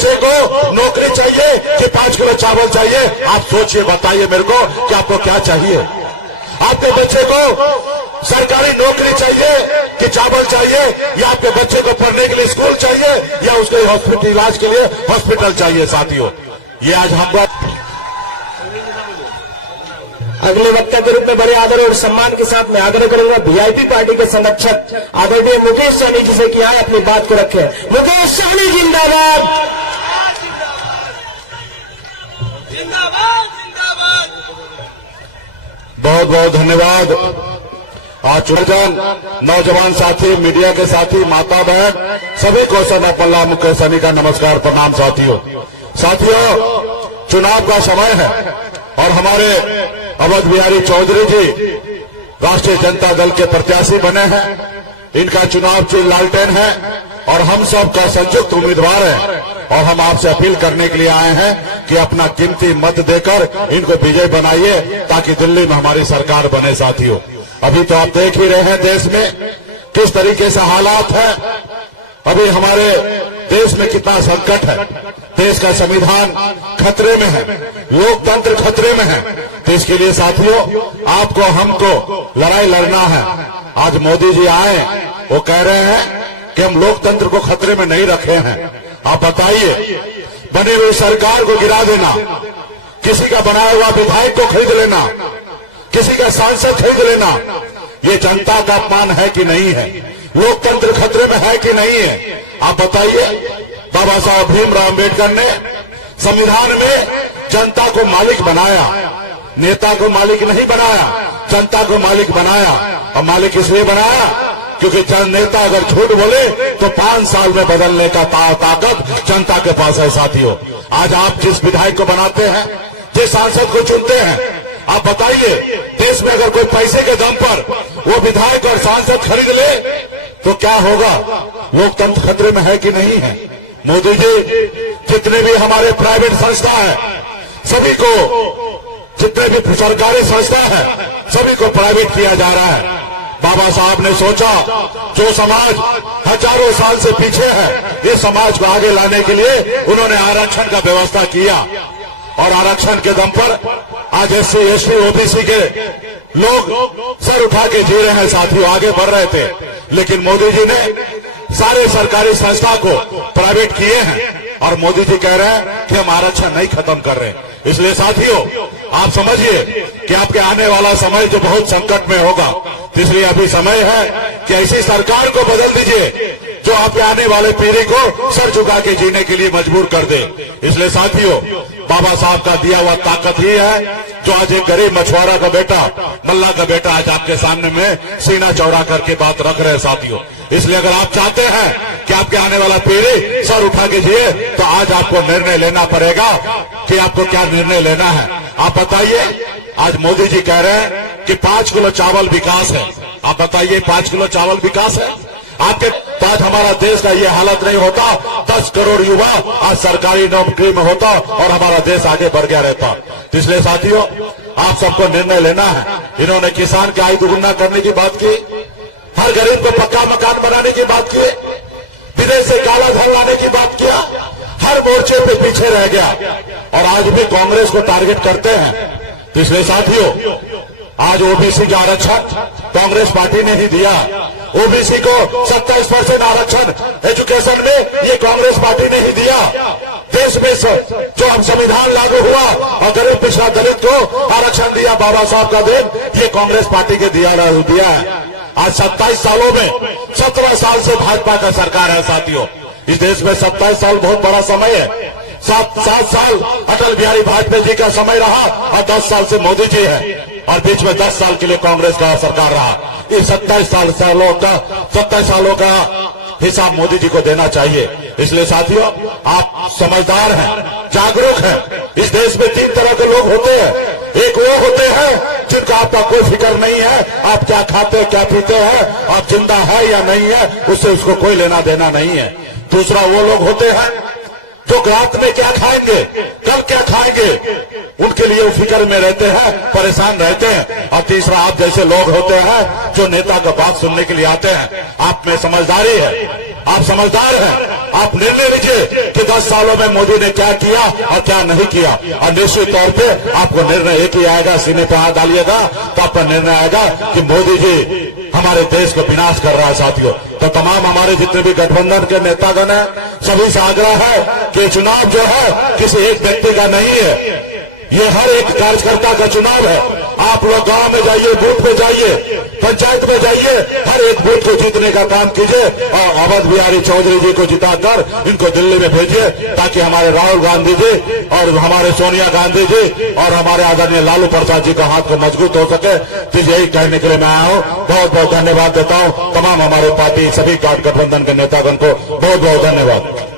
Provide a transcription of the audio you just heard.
बच्चे को नौकरी चाहिए कि 5 किलो चावल चाहिए? आप सोचिए, बताइए मेरे को कि आपको क्या चाहिए। आपके बच्चे को सरकारी नौकरी चाहिए कि चावल चाहिए, या आपके बच्चे को पढ़ने के लिए स्कूल चाहिए, या उसके हॉस्पिटल इलाज के लिए हॉस्पिटल चाहिए? साथियों, ये आज हम अगले वक्ता के रूप में बड़े आदर और सम्मान के साथ मैं आग्रह करूंगा वीआईपी पार्टी के संरक्षक आदरणीय मुकेश सहनी जी से कि आए अपनी बात को रखें। मुकेश सहनी जिंदाबाद। बहुत बहुत धन्यवाद। आज चुनजान नौजवान साथी, मीडिया के साथी, माता बहन सभी को सना पल्ला मुकेश सहनी का नमस्कार, प्रणाम। साथियों, चुनाव का समय है और हमारे अवध बिहारी चौधरी जी राष्ट्रीय जनता दल के प्रत्याशी बने हैं। इनका चुनाव चिन्ह लालटेन है और हम सब का संयुक्त उम्मीदवार है, और हम आपसे अपील करने के लिए आए हैं कि अपना कीमती मत देकर इनको विजय बनाइए ताकि दिल्ली में हमारी सरकार बने। साथियों, अभी तो आप देख ही रहे हैं देश में किस तरीके से हालात है। अभी हमारे देश में कितना संकट है, देश का संविधान खतरे में है, लोकतंत्र खतरे में है। तो इसके लिए साथियों, आपको हमको लड़ाई लड़ना है। आज मोदी जी आए, वो कह रहे हैं कि हम लोकतंत्र को खतरे में नहीं रखे हैं। आप बताइए, बनी हुई सरकार को गिरा देना, किसी का बनाया हुआ विधायक को खरीद लेना, किसी का सांसद खरीद लेना, ये जनता का अपमान है कि नहीं है? लोकतंत्र खतरे में है कि नहीं है? आप बताइए। बाबा साहब भीमराव अम्बेडकर ने संविधान में जनता को मालिक बनाया, नेता को मालिक नहीं बनाया, जनता को मालिक बनाया। और मालिक इसलिए बनाया क्योंकि नेता अगर झूठ बोले तो 5 साल में बदलने का ताकत जनता के पास है। साथियों, आज आप जिस विधायक को बनाते हैं, जिस सांसद को चुनते हैं, आप बताइए, देश में अगर कोई पैसे के दम पर वो विधायक और सांसद खरीद ले तो क्या होगा? लोकतंत्र खतरे में है कि नहीं है? मोदी जी जितने भी हमारे प्राइवेट संस्था है, सभी को, जितने भी सरकारी संस्था है, सभी को प्राइवेट किया जा रहा है। बाबा साहब ने सोचा, जो समाज हजारों साल से पीछे है, इस समाज को आगे लाने के लिए उन्होंने आरक्षण का व्यवस्था किया, और आरक्षण के दम पर आज SC, ST, OBC के लोग सर उठा के जी रहे हैं। साथियों, आगे बढ़ रहे थे, लेकिन मोदी जी ने सारे सरकारी संस्था को प्राइवेट किए हैं, और मोदी जी कह रहे हैं कि हम आरक्षण नहीं खत्म कर रहे। इसलिए साथियों, आप समझिए कि आपके आने वाला समय जो बहुत संकट में होगा, इसलिए अभी समय है कि ऐसी सरकार को बदल दीजिए जो आपके आने वाले पीढ़ी को सर झुका के जीने के लिए मजबूर कर दे। इसलिए साथियों, बाबा साहब का दिया हुआ ताकत ही है जो आज एक गरीब मछुआरा का बेटा, मल्ला का बेटा आज आपके सामने में सीना चौड़ा करके बात रख रहे हैं। साथियों, इसलिए अगर आप चाहते हैं कि आपके आने वाला पीढ़ी सर उठा के जिए, तो आज आपको निर्णय लेना पड़ेगा कि आपको क्या निर्णय लेना है। आप बताइए, आज मोदी जी कह रहे हैं कि 5 किलो चावल विकास है। आप बताइए, 5 किलो चावल विकास है? आपके आज हमारा देश का ये हालत नहीं होता, 10 करोड़ युवा आज सरकारी नौकरी में होता और हमारा देश आगे बढ़ गया रहता। इसलिए साथियों, आप सबको निर्णय लेना है। इन्होंने किसान की आय दुगुना करने की बात की, हर गरीब को पक्का मकान बनाने की बात की, विदेश से काला धन लाने की बात किया, हर मोर्चे पे पीछे रह गया, और आज भी कांग्रेस को टारगेट करते हैं। तो इसलिए साथियों, आज OBC का आरक्षण कांग्रेस पार्टी ने ही दिया। OBC को 27% आरक्षण एजुकेशन में ये कांग्रेस पार्टी ने ही दिया। देश में जो हम संविधान लागू हुआ और गरीब पिछड़ा दलित को आरक्षण दिया, बाबा साहब का देन ये कांग्रेस पार्टी के दिया है। आज 27 सालों में 17 साल से भाजपा का सरकार है। साथियों, इस देश में 27 साल बहुत बड़ा समय है। 7 साल अटल बिहारी वाजपेयी जी का समय रहा और 10 साल से मोदी जी है, और बीच में 10 साल के लिए कांग्रेस का सरकार रहा। ये 27 सालों का हिसाब मोदी जी को देना चाहिए। इसलिए साथियों, आप समझदार हैं, जागरूक हैं। इस देश में 3 तरह के लोग होते हैं। एक वो होते हैं जिनका आपका कोई फिक्र नहीं है, आप क्या खाते क्या पीते हैं, आप जिंदा है या नहीं है, उससे उसको कोई लेना देना नहीं है। दूसरा वो लोग होते हैं जो रात में क्या खाएंगे, कल क्या खाएंगे, उनके लिए वो फिक्र में रहते हैं, परेशान रहते हैं। और तीसरा आप जैसे लोग होते हैं जो नेता का बात सुनने के लिए आते हैं। आप में समझदारी है, आप समझदार हैं, आप निर्णय लीजिए कि 10 सालों में मोदी ने क्या किया और क्या नहीं किया, और निश्चित तौर पे आपको निर्णय एक ही आएगा, सीने पे हाथ डालिएगा तो आपका निर्णय आएगा कि मोदी जी हमारे देश को विनाश कर रहा है। साथियों, तो तमाम हमारे जितने भी गठबंधन के नेतागण हैं, सभी से आग्रह है कि चुनाव जो है किसी एक व्यक्ति का नहीं है, ये हर एक कार्यकर्ता का चुनाव है। आप लोग गांव में जाइए, बूथ पे जाइए, पंचायत में जाइए, हर एक बूथ को जीतने का काम कीजिए और अवध बिहारी चौधरी जी को जिताकर इनको दिल्ली में भेजिए, ताकि हमारे राहुल गांधी जी और हमारे सोनिया गांधी जी और हमारे आदरणीय लालू प्रसाद जी का हाथ को मजबूत हो सके। तो यही कहने के लिए मैं आया हूं। बहुत बहुत धन्यवाद देता हूं तमाम हमारे पार्टी सभी गठबंधन के नेतागण को, बहुत बहुत धन्यवाद।